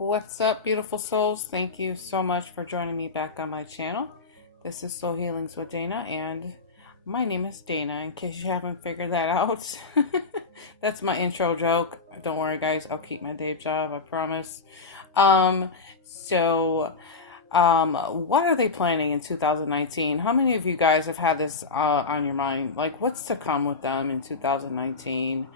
What's up, beautiful souls? Thank you so much for joining me back on my channel. This is Soul Healings with Dana, and my name is Dana, in case you haven't figured that out. That's my intro joke. Don't worry, guys. I'll keep my day job, I promise. So, what are they planning in 2019? How many of you guys have had this on your mind? Like, what's to come with them in 2019?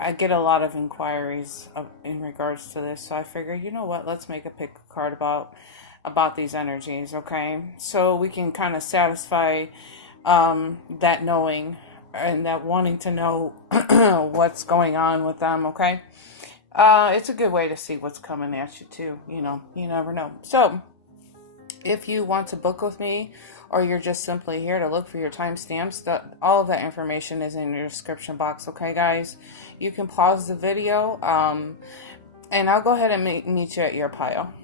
I get a lot of inquiries in regards to this, so I figured, you know what, let's make a pick card about these energies, okay? So we can kind of satisfy that knowing and that wanting to know what's going on with them, okay? It's a good way to see what's coming at you too, you never know. So if you want to book with me, or you're just simply here to look for your timestamps, all of that information is in your description box, okay, guys? You can pause the video, and I'll go ahead and meet you at your pile.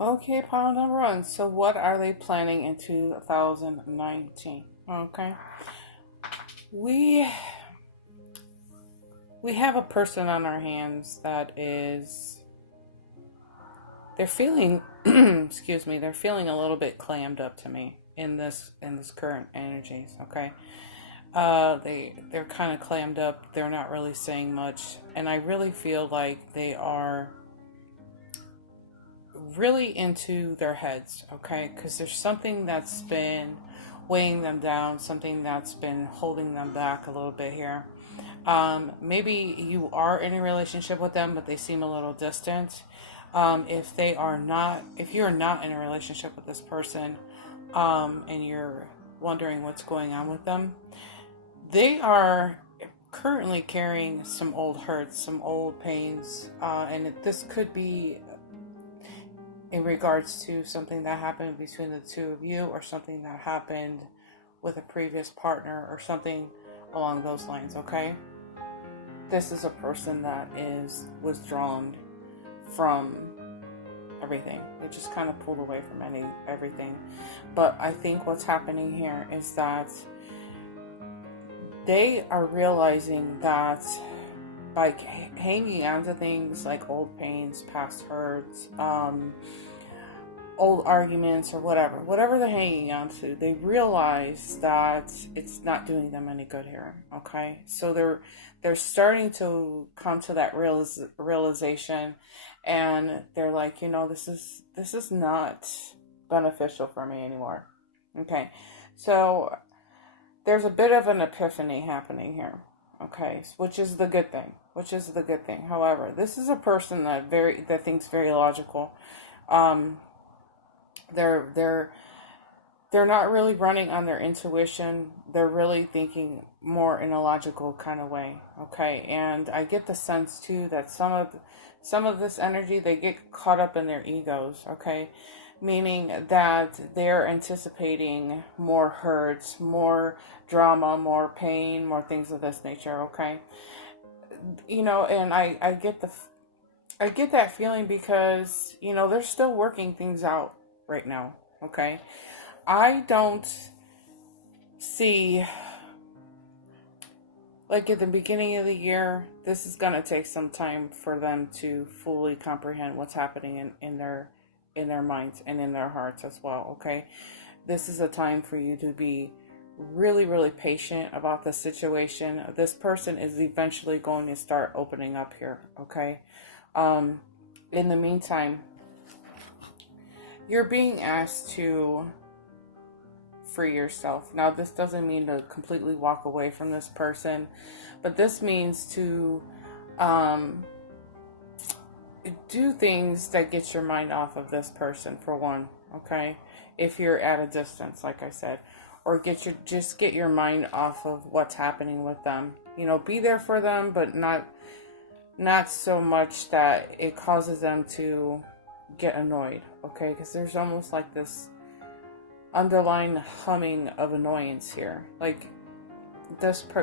Okay, pile number one. So what are they planning in 2019? Okay. We have a person on our hands that they're feeling excuse me, they're feeling a little bit clammed up to me in this current energies, okay? They're kind of clammed up. They're not really saying much, and I really feel like they are really into their heads, okay? Because there's something that's been weighing them down, something that's been holding them back a little bit here. Maybe you are in a relationship with them, but they seem a little distant. If you're not in a relationship with this person, and you're wondering what's going on with them, they are currently carrying some old hurts, some old pains, and this could be in regards to something that happened between the two of you, or something that happened with a previous partner, or something along those lines, okay? This is a person that is withdrawn from everything. They just kind of pulled away from everything. But I think what's happening here is that they are realizing that by hanging on to things like old pains, past hurts, old arguments, or whatever they're hanging on to, they realize that it's not doing them any good here, okay? So they're starting to come to that realization, and they're like, this is not beneficial for me anymore, okay? So there's a bit of an epiphany happening here, okay, which is the good thing. However, this is a person that thinks very logical. They're not really running on their intuition. They're really thinking more in a logical kind of way, okay? And I get the sense too that some of this energy, they get caught up in their egos, okay? Meaning that they're anticipating more hurts, more drama, more pain, more things of this nature, okay? And I get that feeling because, they're still working things out right now, okay? I don't see, like at the beginning of the year, this is going to take some time for them to fully comprehend what's happening in their minds and in their hearts as well, okay? This is a time for you to be really, really patient about the situation. This person is eventually going to start opening up here, okay? In the meantime, you're being asked to free yourself. Now, this doesn't mean to completely walk away from this person, but this means to do things that get your mind off of this person, for one, okay? If you're at a distance, like I said, or just get your mind off of what's happening with them. You know, be there for them, but not so much that it causes them to get annoyed, okay? Because there's almost like this underlying humming of annoyance here. Like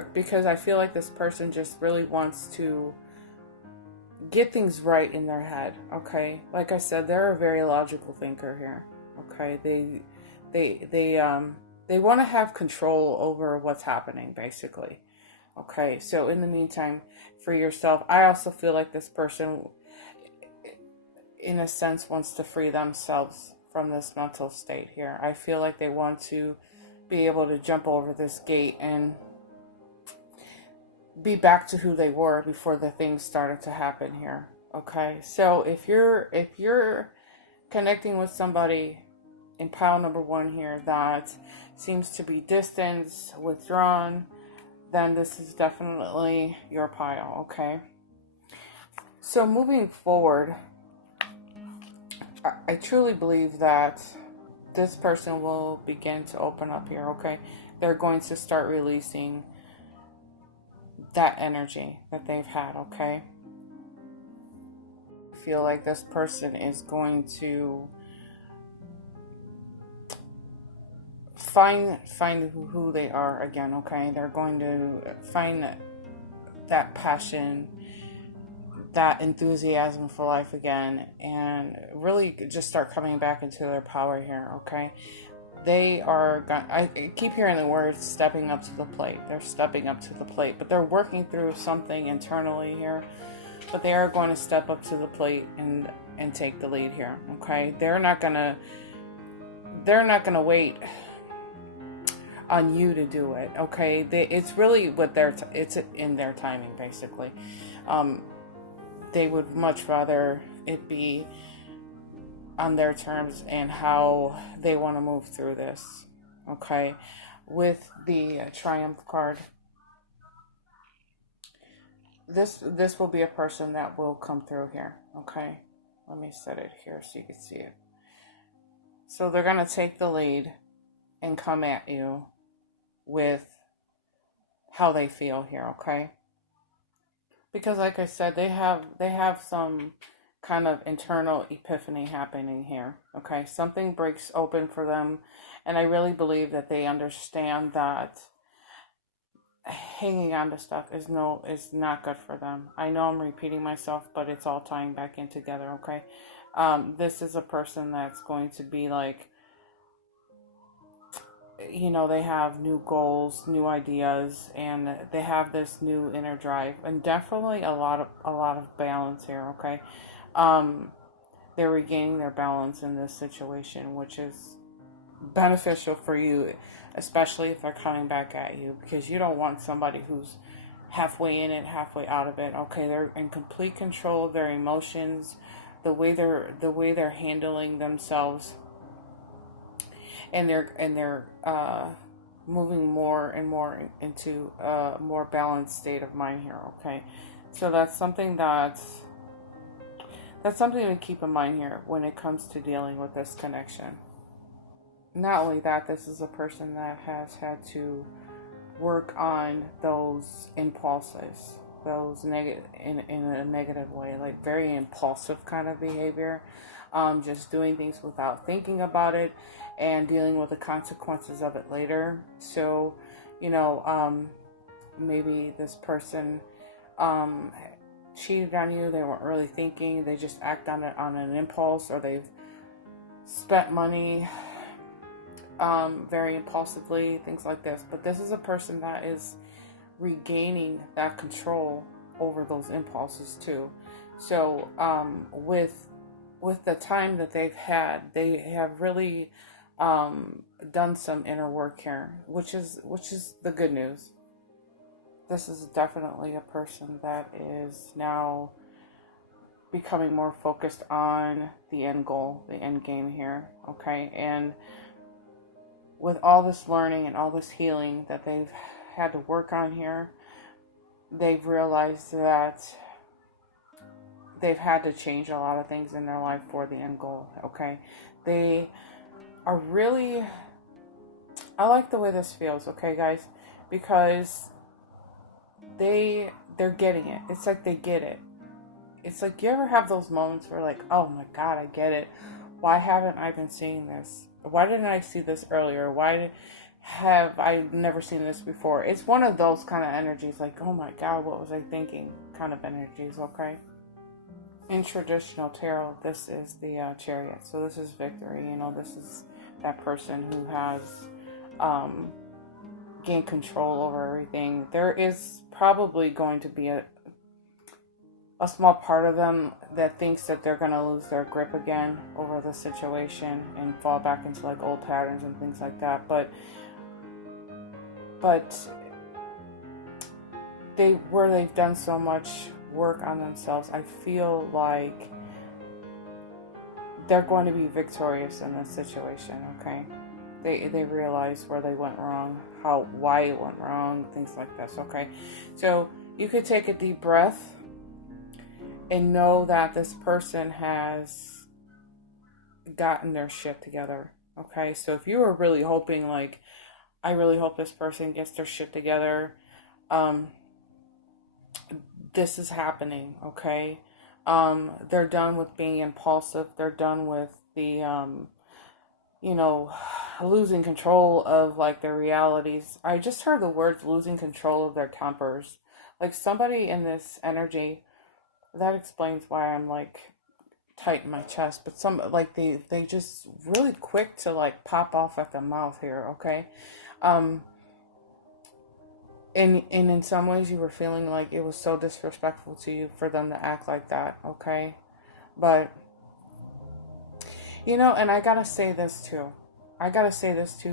because I feel like this person just really wants to get things right in their head, okay? Like I said, they're a very logical thinker here, okay? They want to have control over what's happening, basically. Okay, so in the meantime, for yourself, I also feel like this person, in a sense, wants to free themselves from this mental state here. I feel like they want to be able to jump over this gate and be back to who they were before the things started to happen here. Okay, so if you're connecting with somebody in pile number 1 here that seems to be distanced, withdrawn, then this is definitely your pile, okay? So moving forward, I truly believe that this person will begin to open up here, okay? They're going to start releasing that energy that they've had, okay? I feel like this person is going to find who they are again, okay? They're going to find that passion, that enthusiasm for life again, and really just start coming back into their power here, okay? I keep hearing the words stepping up to the plate. They're stepping up to the plate, but they're working through something internally here, but they are going to step up to the plate and take the lead here, okay? They're not gonna wait on you to do it, okay? It's really it's in their timing, basically. They would much rather it be on their terms and how they want to move through this, okay? With the Triumph card, this will be a person that will come through here, okay? Let me set it here so you can see it. So they're going to take the lead and come at you with how they feel here, okay? Because like I said, they have some kind of internal epiphany happening here, okay? Something breaks open for them, and I really believe that they understand that hanging on to stuff is not good for them. I know I'm repeating myself, but it's all tying back in together, okay? This is a person that's going to be like, you know, they have new goals, new ideas, and they have this new inner drive, and definitely a lot of balance here, okay? They're regaining their balance in this situation, which is beneficial for you, especially if they're coming back at you, because you don't want somebody who's halfway in it, halfway out of it, okay? They're in complete control of their emotions, the way they're handling themselves, and they're moving more and more into a more balanced state of mind here, okay? So that's something to keep in mind here when it comes to dealing with this connection. Not only that, this is a person that has had to work on those impulses, those negative in a negative way, like very impulsive kind of behavior, just doing things without thinking about it and dealing with the consequences of it later. So, you know, maybe this person cheated on you, they weren't really thinking, they just act on it on an impulse, or they've spent money very impulsively, things like this. But this is a person that is regaining that control over those impulses too. So with the time that they've had, they have really done some inner work here, which is the good news. This is definitely a person that is now becoming more focused on the end goal, the end game here, okay? And with all this learning and all this healing that they've had to work on here, they've realized that they've had to change a lot of things in their life for the end goal, okay? They are really, I like the way this feels, okay, guys? Because they're getting it. It's like they get it. It's like, you ever have those moments where like, oh my God, I get it. Why haven't I been seeing this? Why didn't I see this earlier? Why have I never seen this before? It's one of those kind of energies, like, oh my God, what was I thinking? Kind of energies, okay? In traditional tarot, this is the Chariot. So this is victory. You know, this is that person who has gained control over everything. There is probably going to be a small part of them that thinks that they're going to lose their grip again over the situation and fall back into like old patterns and things like that. But they've done so much work on themselves, I feel like they're going to be victorious in this situation, okay? They realize where they went wrong, why it went wrong, things like this, okay? So you could take a deep breath and know that this person has gotten their shit together, okay? So if you were really hoping, like, I really hope this person gets their shit together, this is happening, okay? They're done with being impulsive. They're done with the, losing control of, like, their realities. I just heard the words losing control of their tempers. Like, somebody in this energy, that explains why I'm like tight in my chest, but some like they just really quick to like pop off at the mouth here, okay? And in some ways you were feeling like it was so disrespectful to you for them to act like that, okay? But and I gotta say this too.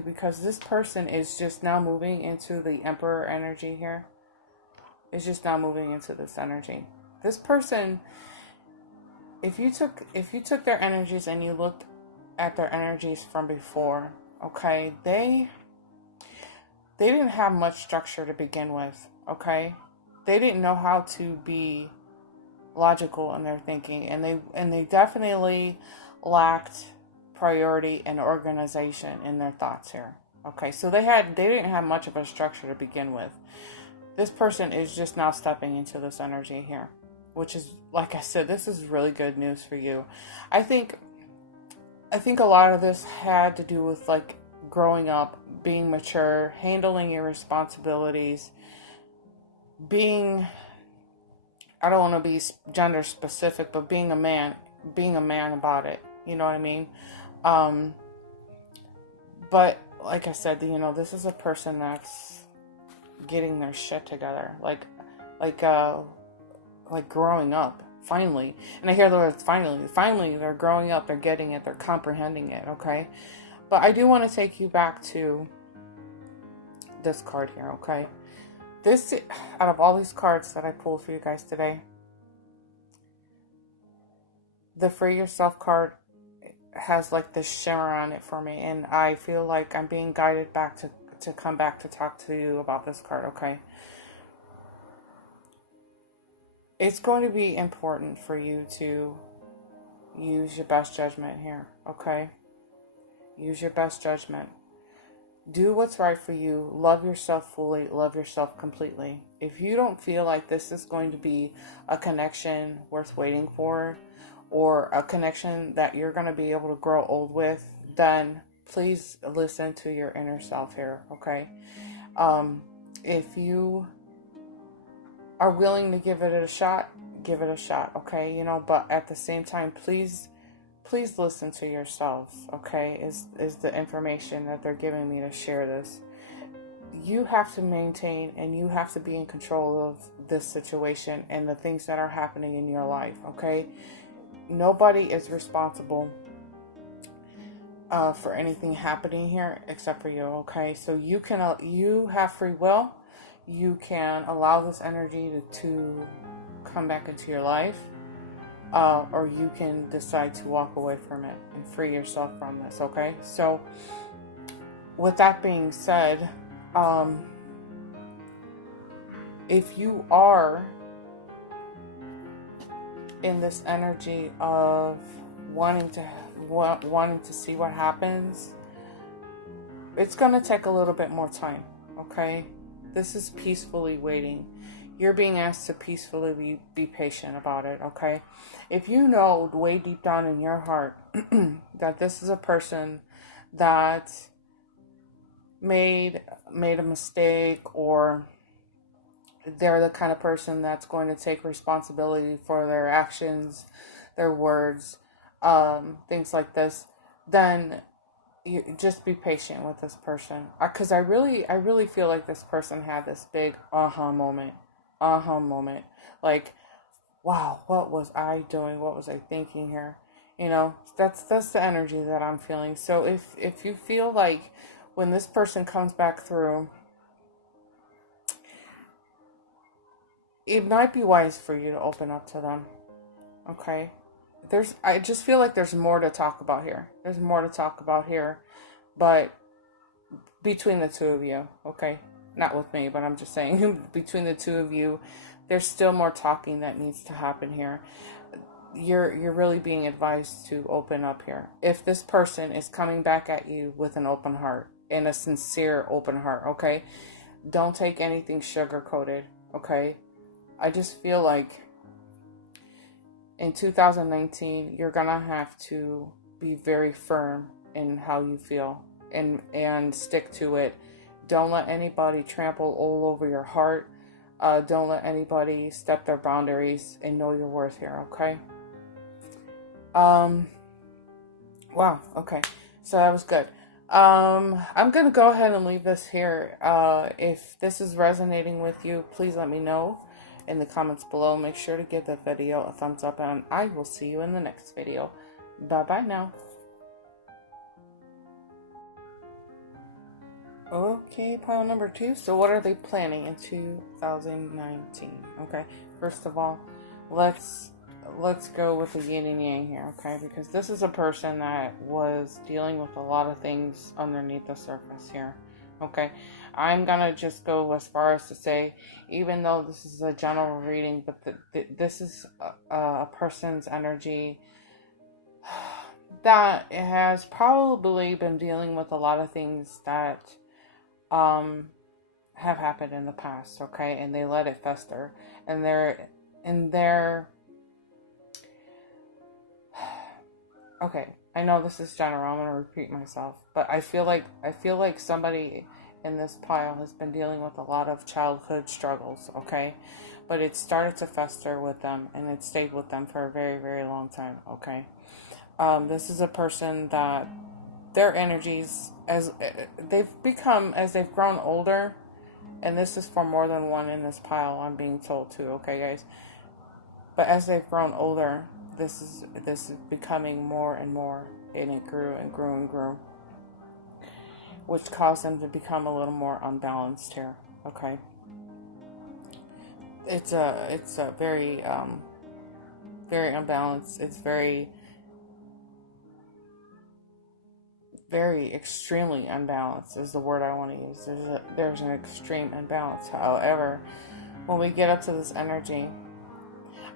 Because this person is just now moving into the Emperor energy here. It's just now moving into this energy. This person, if you took their energies and you looked at their energies from before, okay, they didn't have much structure to begin with, okay? They didn't know how to be logical in their thinking, and they definitely lacked priority and organization in their thoughts here. Okay, so they didn't have much of a structure to begin with. This person is just now stepping into this energy here, which is, like I said, this is really good news for you. I think a lot of this had to do with like growing up, being mature, handling your responsibilities, being, I don't want to be gender specific, but being a man about it. You know what I mean? But like I said, this is a person that's getting their shit together, like growing up, finally. And I hear the words finally, they're growing up, they're getting it, they're comprehending it, okay? But I do want to take you back to this card here, okay? This, out of all these cards that I pulled for you guys today, the Free Yourself card has like this shimmer on it for me, and I feel like I'm being guided back to come back to talk to you about this card, okay? It's going to be important for you to use your best judgment here, okay? Use your best judgment. Do what's right for you. Love yourself fully. Love yourself completely. If you don't feel like this is going to be a connection worth waiting for, or a connection that you're going to be able to grow old with, then please listen to your inner self here, okay? If you are willing to give it a shot, give it a shot, okay? But at the same time, please listen to yourselves, okay? Is the information that they're giving me to share this. You have to maintain and you have to be in control of this situation and the things that are happening in your life, okay? Nobody is responsible for anything happening here except for you, okay? So you have free will. You can allow this energy to come back into your life, or you can decide to walk away from it and free yourself from this, okay? So with that being said, if you are in this energy of wanting to see what happens. It's going to take a little bit more time, okay? This is peacefully waiting. You're being asked to peacefully be patient about it, okay? If you know way deep down in your heart that this is a person that made a mistake, or they're the kind of person that's going to take responsibility for their actions, their words, things like this, then you just be patient with this person. Because I really feel like this person had this big aha moment. Like, wow, what was I doing? What was I thinking here? You know, that's the energy that I'm feeling. So if you feel like when this person comes back through, it might be wise for you to open up to them. Okay? I just feel like there's more to talk about here. There's more to talk about here, but between the two of you, okay? Not with me, but I'm just saying between the two of you, there's still more talking that needs to happen here. You're really being advised to open up here. If this person is coming back at you with an open heart, and a sincere open heart, okay? Don't take anything sugar-coated, okay? I just feel like in 2019, you're gonna have to be very firm in how you feel and stick to it. Don't let anybody trample all over your heart. Don't let anybody step their boundaries, and know your worth here, okay? Wow, okay. So that was good. I'm gonna go ahead and leave this here. If this is resonating with you, please let me know in the comments below. Make sure to give the video a thumbs up, and I will see you in the next video. Bye bye now. Okay, pile number 2. So what are they planning in 2019? Okay, first of all, let's go with the yin and yang here, okay? Because this is a person that was dealing with a lot of things underneath the surface here, okay? I'm gonna just go as far as to say, even though this is a general reading, but this is a person's energy that has probably been dealing with a lot of things that have happened in the past, okay? And they let it fester, and they're okay, I know this is general, I'm going to repeat myself, but I feel like somebody in this pile has been dealing with a lot of childhood struggles, okay? But it started to fester with them, and it stayed with them for a very, very long time, okay? This is a person that their energies, as they've grown older, and this is for more than one in this pile, I'm being told too, okay, guys? But as they've grown older, this is becoming more and more, and it grew and grew and grew, which caused them to become a little more unbalanced here, okay? It's a very very unbalanced. It's very extremely unbalanced is the word I want to use. There's an extreme imbalance. However, when we get up to this energy,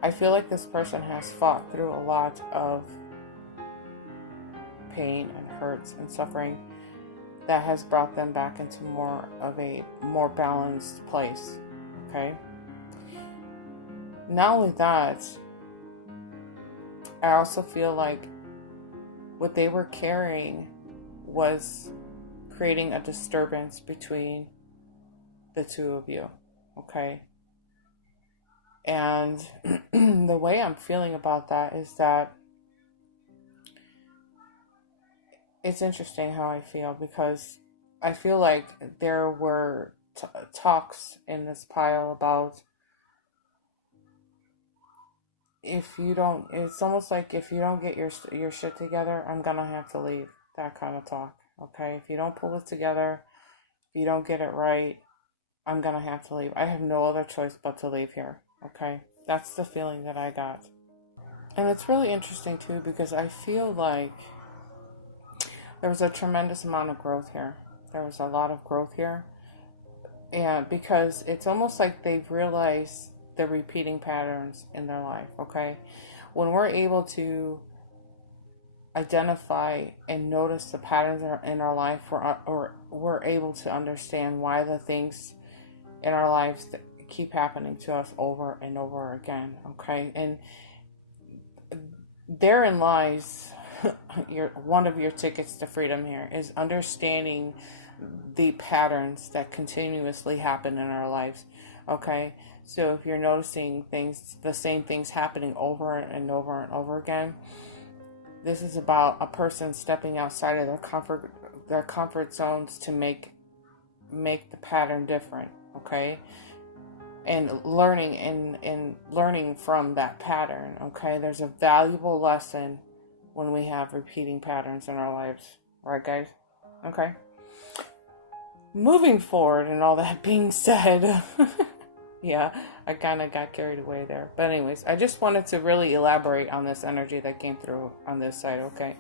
I feel like this person has fought through a lot of pain and hurts and suffering that has brought them back into more of a more balanced place, okay? Not only that, I also feel like what they were carrying was creating a disturbance between the two of you, okay? And the way I'm feeling about that is that it's interesting how I feel, because I feel like there were talks in this pile about it's almost like if you don't get your shit together, I'm gonna have to leave. That kind of talk, okay? If you don't pull it together, if you don't get it right, I'm gonna have to leave. I have no other choice but to leave here, okay? That's the feeling that I got. And it's really interesting too, because I feel like there was a tremendous amount of growth here. There was a lot of growth here. And because it's almost like they've realized the repeating patterns in their life, okay? When we're able to identify and notice the patterns in our life, we're able to understand why the things in our lives that keep happening to us over and over again, okay? And therein lies one of your tickets to freedom here, is understanding the patterns that continuously happen in our lives, okay? So if you're noticing things, the same things happening over and over and over again, this is about a person stepping outside of their comfort zones to make the pattern different, okay? And learning from that pattern, okay? There's a valuable lesson when we have repeating patterns in our lives, right, guys? Okay. Moving forward, and all that being said, yeah, I kind of got carried away there. But anyways, I just wanted to really elaborate on this energy that came through on this side, okay?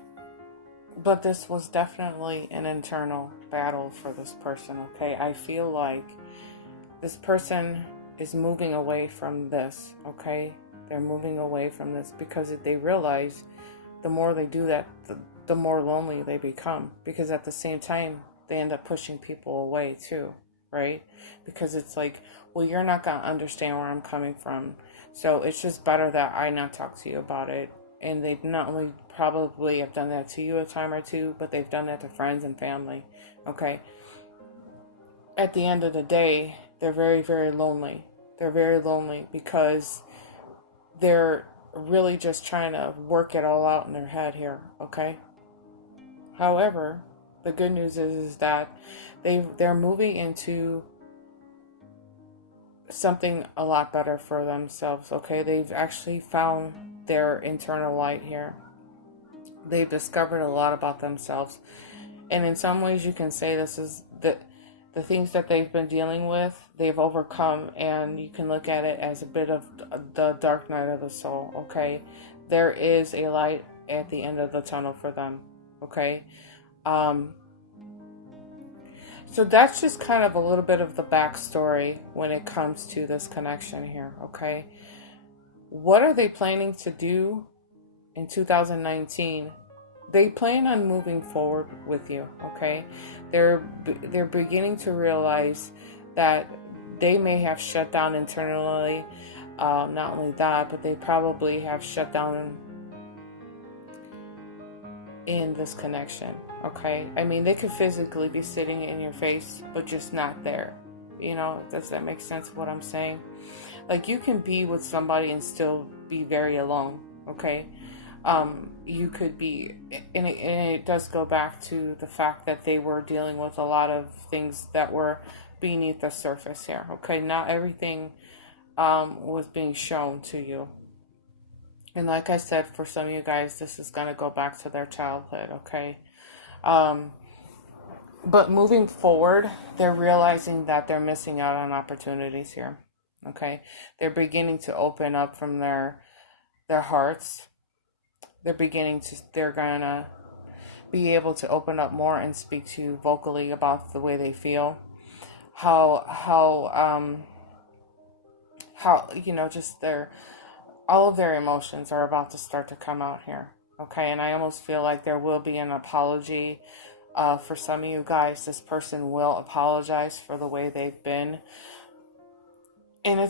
But this was definitely an internal battle for this person, okay? I feel like this person is moving away from this, okay? They're moving away from this because they realize the more they do that, the more lonely they become. Because at the same time, they end up pushing people away too, right? Because it's like, well, you're not going to understand where I'm coming from. So it's just better that I not talk to you about it. And they not only probably have done that to you a time or two, but they've done that to friends and family, okay? At the end of the day, they're very, very lonely. They're very lonely because they're really just trying to work it all out in their head here, okay? However, the good news is that they're moving into something a lot better for themselves, okay? They've actually found their internal light here. They've discovered a lot about themselves. And in some ways you can say this is the things that they've been dealing with, they've overcome, and you can look at it as a bit of the dark night of the soul, okay? There is a light at the end of the tunnel for them, okay? So that's just kind of a little bit of the backstory when it comes to this connection here, okay? What are they planning to do in 2019? They plan on moving forward with you, okay? They're beginning to realize that they may have shut down internally. Not only that, but they probably have shut down in this connection, okay? I mean, they could physically be sitting in your face, but just not there. You know, does that make sense what I'm saying? Like, you can be with somebody and still be very alone, okay? You could be, and it does go back to the fact that they were dealing with a lot of things that were beneath the surface here, okay? Not everything was being shown to you. And like I said, for some of you guys, this is going to go back to their childhood, okay? But moving forward, they're realizing that they're missing out on opportunities here, okay? They're beginning to open up from their hearts. They're gonna be able to open up more and speak to you vocally about the way they feel. How you know, just all of their emotions are about to start to come out here, okay? And I almost feel like there will be an apology for some of you guys. This person will apologize for the way they've been, and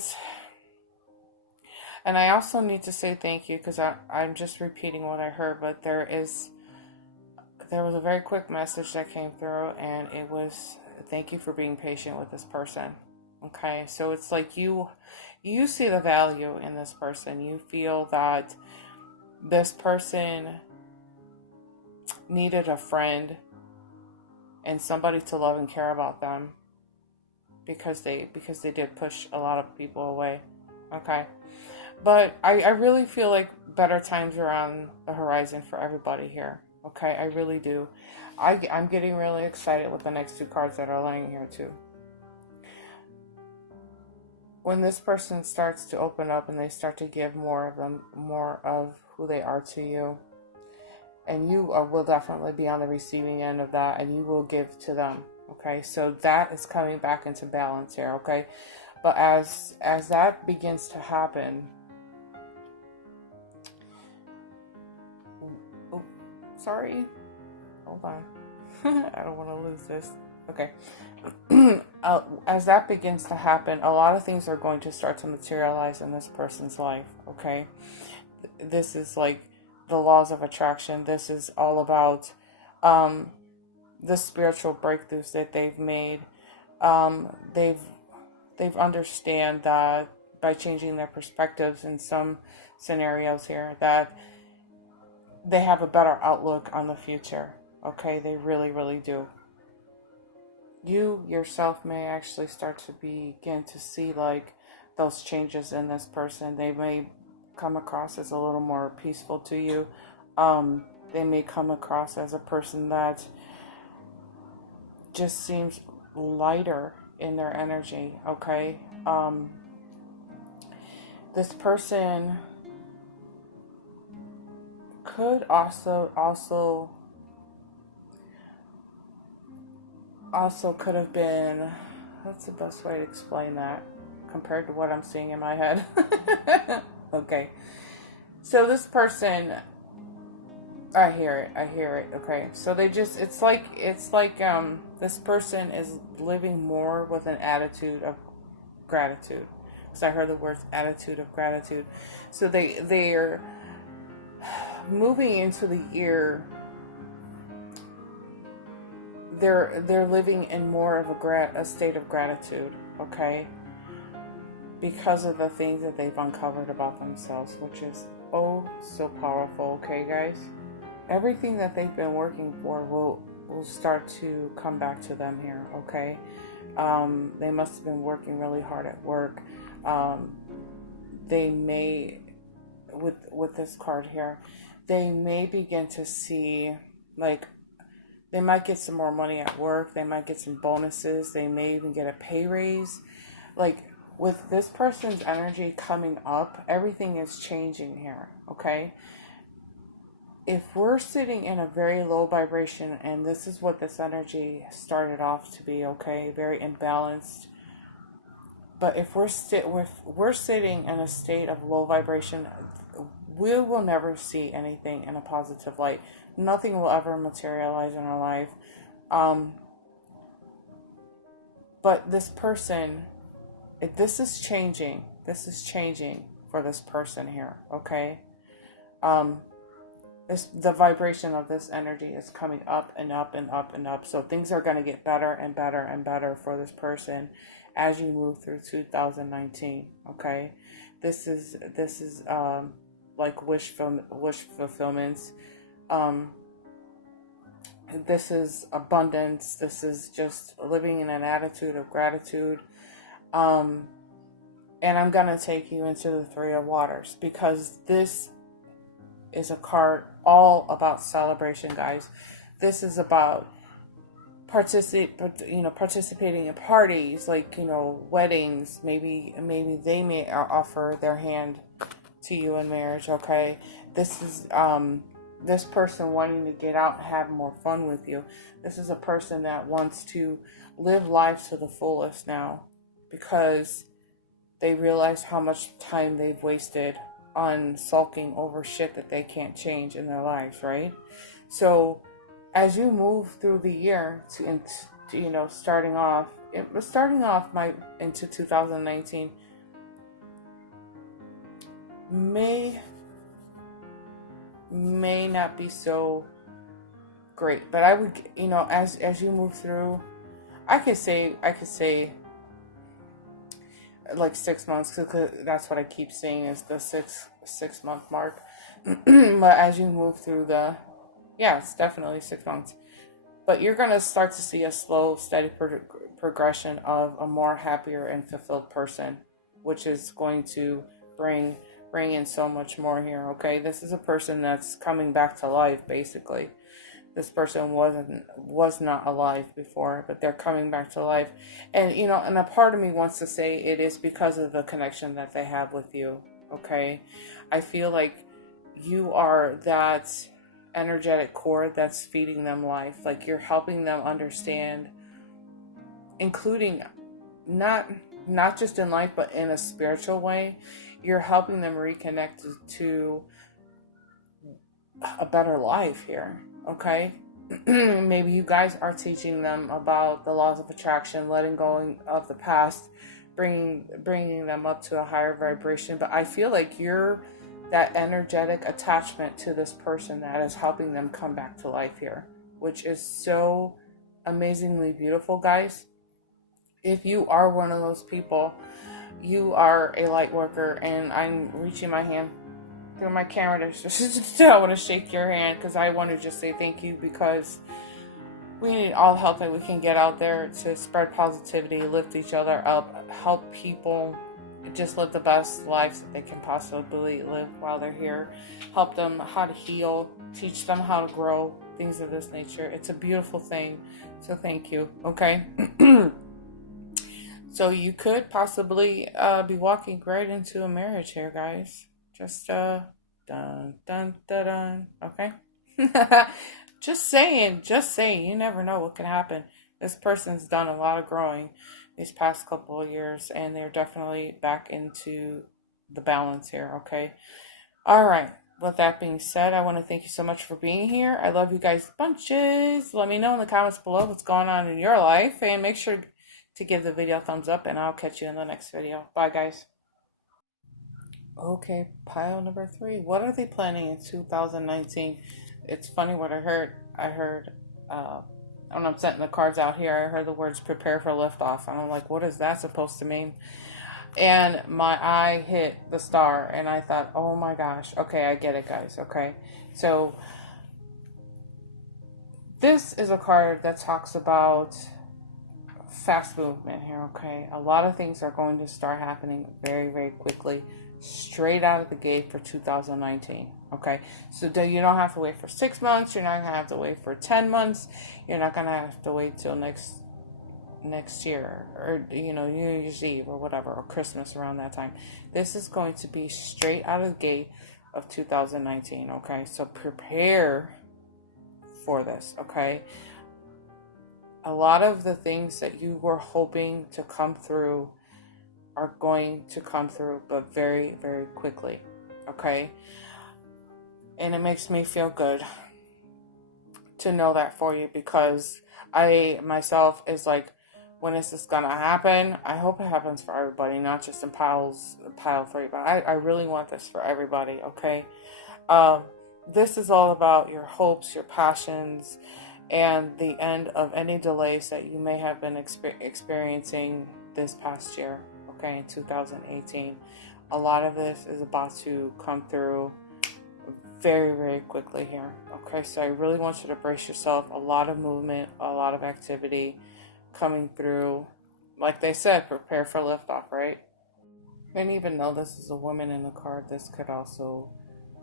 I also need to say thank you, because I'm just repeating what I heard, but there was a very quick message that came through, and it was, thank you for being patient with this person, okay? So it's like you see the value in this person. You feel that this person needed a friend and somebody to love and care about them, because they did push a lot of people away, okay? But I really feel like better times are on the horizon for everybody here, okay? I really do. I'm getting really excited with the next two cards that are laying here too. When this person starts to open up and they start to give more of who they are to you, and you will definitely be on the receiving end of that, and you will give to them, okay? So that is coming back into balance here, okay? But as that begins to happen, oh, sorry, hold on. I don't want to lose this. Okay. As that begins to happen, a lot of things are going to start to materialize in this person's life. Okay. This is like the laws of attraction. This is all about the spiritual breakthroughs that they've made. They've understand that by changing their perspectives in some scenarios here, that they have a better outlook on the future. Okay, they really, really do. You yourself may actually start to begin to see like those changes in this person. They may come across as a little more peaceful to you. They may come across as a person that just seems lighter in their energy. Okay, this person could also could have been, what's the best way to explain that compared to what I'm seeing in my head? Okay. So this person, I hear it. Okay. So they just, it's like this person is living more with an attitude of gratitude. Because I heard the words attitude of gratitude. So they're moving into the year, they're living in more of a state of gratitude, okay? Because of the things that they've uncovered about themselves, which is oh so powerful, okay, guys? Everything that they've been working for will start to come back to them here, okay? They must have been working really hard at work. They may, with this card here, they may begin to see, like, they might get some more money at work. They might get some bonuses. They may even get a pay raise. Like, with this person's energy coming up, everything is changing here, okay? If we're sitting in a very low vibration, and this is what this energy started off to be, okay? Very imbalanced. But if we're sitting in a state of low vibration, we will never see anything in a positive light. Nothing will ever materialize in our life. But this person, this is changing for this person here, okay? The vibration of this energy is coming up and up and up and up. So things are going to get better and better and better for this person as you move through 2019, okay? This is like wish fulfillments. This is abundance. This is just living in an attitude of gratitude. And I'm going to take you into the Three of Waters, because this is a card all about celebration, guys. This is about participating in parties, like, weddings. Maybe they may offer their hand to you in marriage, okay? This is this person wanting to get out and have more fun with you. This is a person that wants to live life to the fullest now, because they realize how much time they've wasted on sulking over shit that they can't change in their lives, right? So as you move through the year starting off into 2019 may not be so great, but I would, as you move through, I could say like 6 months, because that's what I keep saying is the six month mark. But as you move through it's definitely 6 months. But you're going to start to see a slow, steady progression of a more happier and fulfilled person, which is going to bring in so much more here, okay? This is a person that's coming back to life, basically. This person was not alive before, but they're coming back to life. And, and a part of me wants to say it is because of the connection that they have with you, okay? I feel like you are that energetic core that's feeding them life. Like, you're helping them understand, including not not just in life, but in a spiritual way. You're helping them reconnect to a better life here, okay? Maybe you guys are teaching them about the laws of attraction, letting go of the past, bringing them up to a higher vibration. But I feel like you're that energetic attachment to this person that is helping them come back to life here, which is so amazingly beautiful, guys. If you are one of those people, you are a light worker, and I'm reaching my hand through my camera to just I want to shake your hand, because I want to just say thank you, because we need all the help that we can get out there to spread positivity, lift each other up, help people just live the best lives that they can possibly live while they're here, help them how to heal, teach them how to grow, things of this nature. It's a beautiful thing. So thank you. Okay. So you could possibly be walking right into a marriage here, guys. Just dun dun dun dun. Okay. Just saying. You never know what can happen. This person's done a lot of growing these past couple of years, and they're definitely back into the balance here. Okay. All right. With that being said, I want to thank you so much for being here. I love you guys bunches. Let me know in the comments below what's going on in your life, and make sure to give the video a thumbs up, and I'll catch you in the next video. Bye, guys. Okay, pile number 3. What are they planning in 2019? It's funny what I heard. When I'm setting the cards out here, I heard the words prepare for liftoff. And I'm like, what is that supposed to mean? And my eye hit the star, and I thought, oh my gosh. Okay, I get it, guys. Okay. So this is a card that talks about fast movement here, okay? A lot of things are going to start happening very, very quickly, straight out of the gate for 2019, okay? So you don't have to wait for 6 months. You're not going to have to wait for 10 months. You're not going to have to wait till next year, or, you know, New Year's Eve or whatever, or Christmas around that time. This is going to be straight out of the gate of 2019, okay? So prepare for this, okay? A lot of the things that you were hoping to come through are going to come through, but very, very quickly, okay? And it makes me feel good to know that for you, because I myself is like, when is this gonna happen? I hope it happens for everybody, not just in pile 3, but I really want this for everybody, okay? This is all about your hopes, your passions, and the end of any delays that you may have been experiencing this past year, okay, in 2018. A lot of this is about to come through very, very quickly here, okay? So I really want you to brace yourself. A lot of movement, a lot of activity coming through. Like they said, prepare for liftoff, right? And even though this is a woman in the card, this could also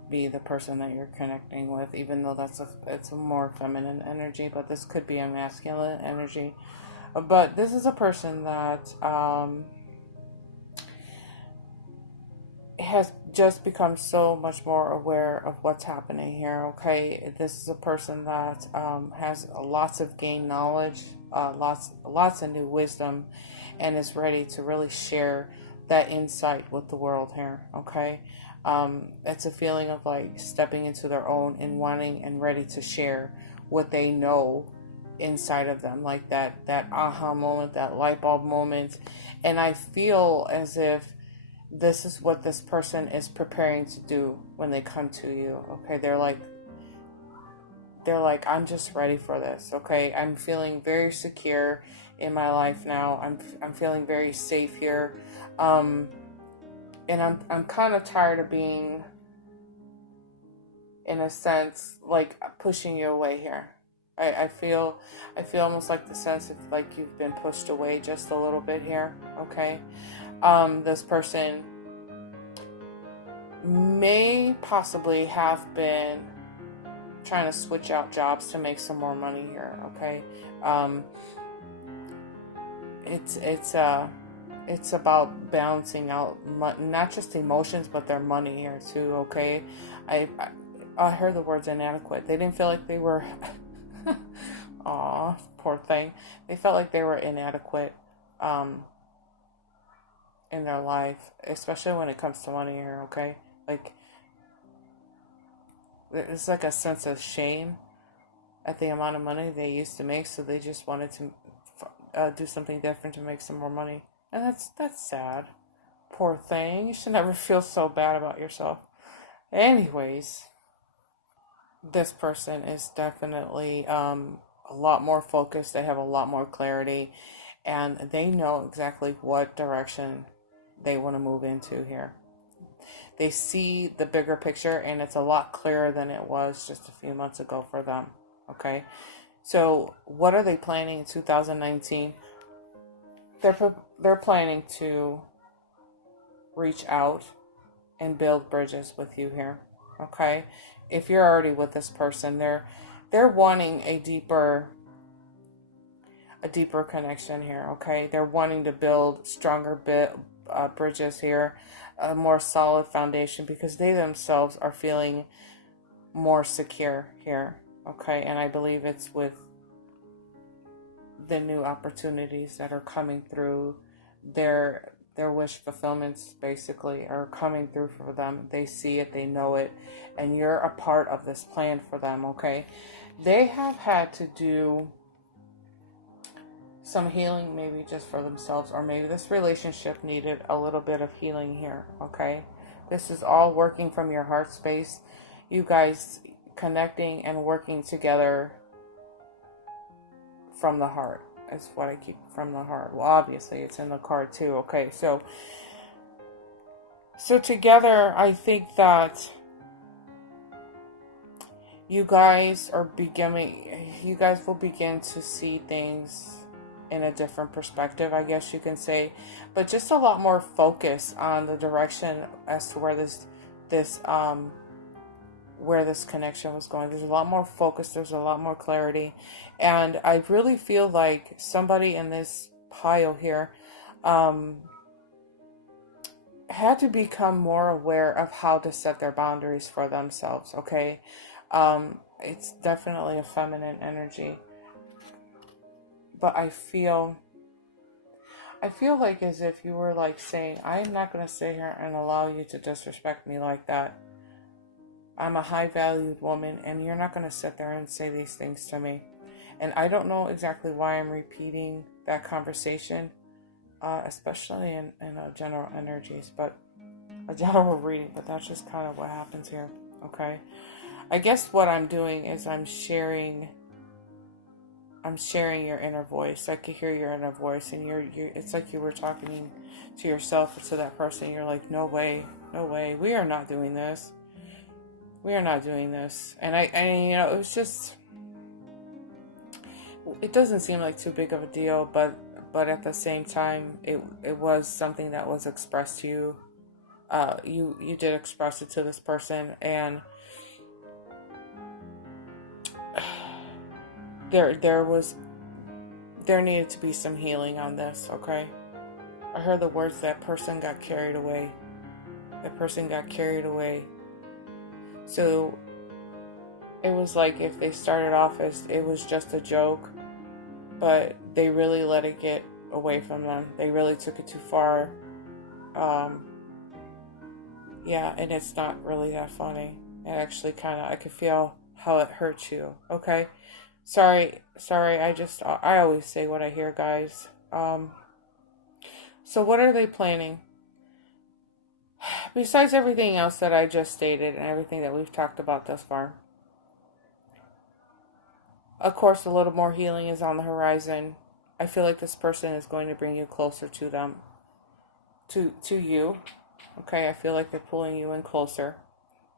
be the person that you're connecting with, even though it's a more feminine energy, but this could be a masculine energy. But this is a person that has just become so much more aware of what's happening here, okay? This is a person that has lots of gained knowledge, lots of new wisdom, and is ready to really share that insight with the world here, okay? It's a feeling of like stepping into their own and wanting and ready to share what they know inside of them, like that aha moment, that light bulb moment. And I feel as if this is what this person is preparing to do when they come to you, okay? They're like, I'm just ready for this, okay? I'm feeling very secure in my life now. I'm feeling very safe here. And I'm kind of tired of being, in a sense, like pushing you away here. I feel almost like the sense of like you've been pushed away just a little bit here, okay? This person may possibly have been trying to switch out jobs to make some more money here, okay? It's about balancing out not just emotions, but their money here too, okay? I heard the words inadequate. They didn't feel like they were, aw, poor thing. They felt like they were inadequate. in their life, especially when it comes to money here, okay? Like, it's like a sense of shame at the amount of money they used to make, so they just wanted to do something different to make some more money. And that's sad. Poor thing. You should never feel so bad about yourself. Anyways, this person is definitely a lot more focused. They have a lot more clarity, and they know exactly what direction they want to move into here. They see the bigger picture, and it's a lot clearer than it was just a few months ago for them. Okay, so what are they planning in 2019? They're planning to reach out and build bridges with you here. Okay, if you're already with this person, they're wanting a deeper connection here. Okay, they're wanting to build stronger bridges here, a more solid foundation, because they themselves are feeling more secure here. Okay, and I believe it's with the new opportunities that are coming through, their wish fulfillments basically are coming through for them. They see it, they know it, and you're a part of this plan for them. Okay, they have had to do some healing, maybe just for themselves, or maybe this relationship needed a little bit of healing here. Okay, this is all working from your heart space, you guys connecting and working together from the heart is what I keep, from the heart. Well, obviously it's in the card too. Okay, so together, I think that you guys will begin to see things in a different perspective, I guess you can say, but just a lot more focus on the direction as to where this connection was going. There's a lot more focus, there's a lot more clarity, and I really feel like somebody in this pile here had to become more aware of how to set their boundaries for themselves. Okay, it's definitely a feminine energy, but I feel like as if you were like saying, I'm not going to sit here and allow you to disrespect me like that. I'm a high valued woman, and you're not going to sit there and say these things to me. And I don't know exactly why I'm repeating that conversation, especially in general energies, but a general reading, but that's just kind of what happens here. Okay, I guess what I'm doing is I'm sharing your inner voice. I could hear your inner voice, and you're it's like you were talking to yourself or to that person. You're like, no way, we are not doing this. We are not doing this. And it was just, it doesn't seem like too big of a deal, but at the same time, it was something that was expressed to you. You did express it to this person, and there needed to be some healing on this. Okay, I heard the words, that person got carried away. So it was like if they started off as it was just a joke, but they really let it get away from them. They really took it too far. Yeah, and it's not really that funny. It actually I could feel how it hurts you. Okay, sorry. I always say what I hear, guys. So what are they planning? Besides everything else that I just stated and everything that we've talked about thus far, of course, a little more healing is on the horizon. I feel like this person is going to bring you closer to them, to you. Okay, I feel like they're pulling you in closer.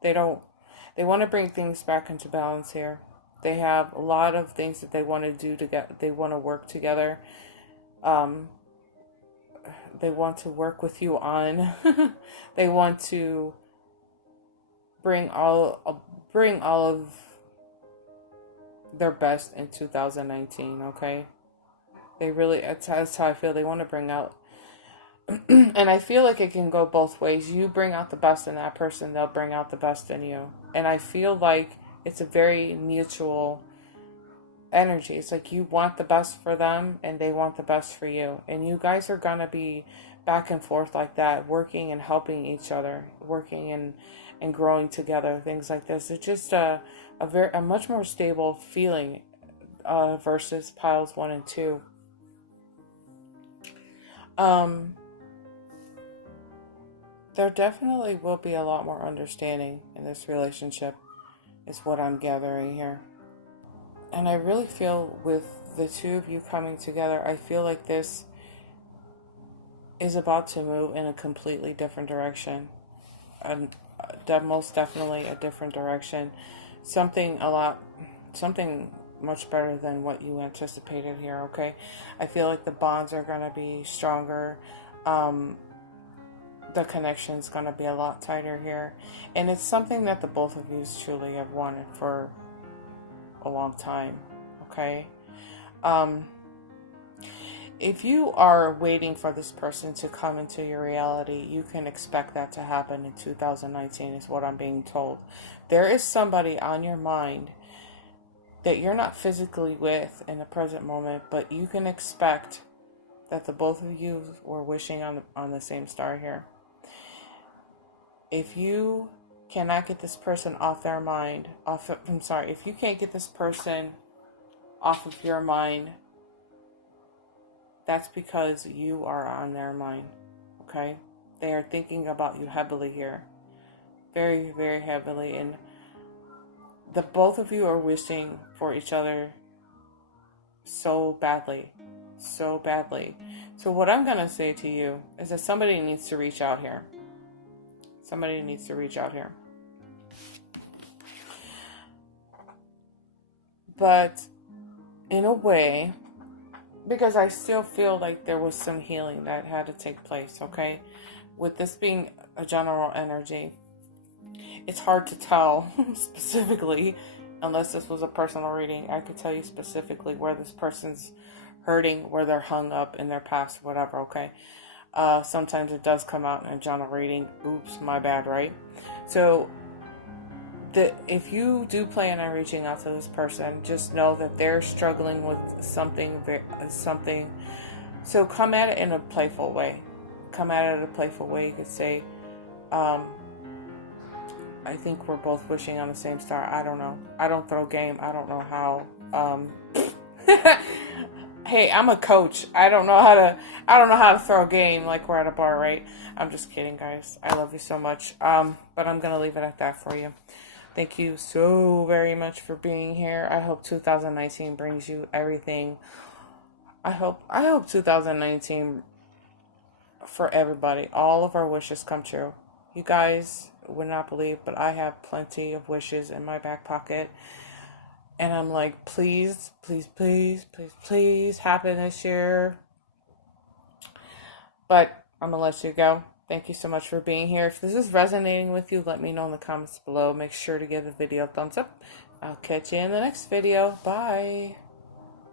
They want to bring things back into balance here. They have a lot of things that they want to do together. They want to work together. They want to work with you on. They want to bring all of their best in 2019. Okay, they really, that's how I feel. They want to bring out, and I feel like it can go both ways. You bring out the best in that person, they'll bring out the best in you. And I feel like it's a very mutual energy. It's like you want the best for them and they want the best for you. And you guys are going to be back and forth like that, working and helping each other, working and growing together, things like this. It's just a much more stable feeling versus piles 1 and 2. There definitely will be a lot more understanding in this relationship, is what I'm gathering here. And I really feel with the two of you coming together, I feel like this is about to move in a completely different direction. Most definitely a different direction. Something much better than what you anticipated here, okay? I feel like the bonds are going to be stronger. The connection's going to be a lot tighter here. And it's something that the both of you truly have wanted for a long time, okay? If you are waiting for this person to come into your reality, you can expect that to happen in 2019, is what I'm being told. There is somebody on your mind that you're not physically with in the present moment, but you can expect that the both of you were wishing on the same star here. If you cannot get this person off their mind, if you can't get this person off of your mind, that's because you are on their mind, okay? They are thinking about you heavily here. Very, very heavily. And the both of you are wishing for each other so badly. So badly. So what I'm going to say to you is that somebody needs to reach out here. Somebody needs to reach out here. But in a way, because I still feel like there was some healing that had to take place, okay? With this being a general energy, it's hard to tell specifically, unless this was a personal reading. I could tell you specifically where this person's hurting, where they're hung up in their past, whatever, okay? Sometimes it does come out in a general reading. Oops, my bad, right? So if you do plan on reaching out to this person, just know that they're struggling with something. So come at it in a playful way. Come at it in a playful way. You could say, I think we're both wishing on the same star. I don't know. I don't throw game. I don't know how. Hey, I'm a coach. I don't know how to throw a game like we're at a bar, right? I'm just kidding, guys. I love you so much. But I'm gonna leave it at that for you. Thank you so very much for being here. I hope 2019 brings you everything. I hope 2019 for everybody, all of our wishes come true. You guys would not believe, but I have plenty of wishes in my back pocket. And I'm like, please, please, please, please, please happen this year. But I'm going to let you go. Thank you so much for being here. If this is resonating with you, let me know in the comments below. Make sure to give the video a thumbs up. I'll catch you in the next video. Bye.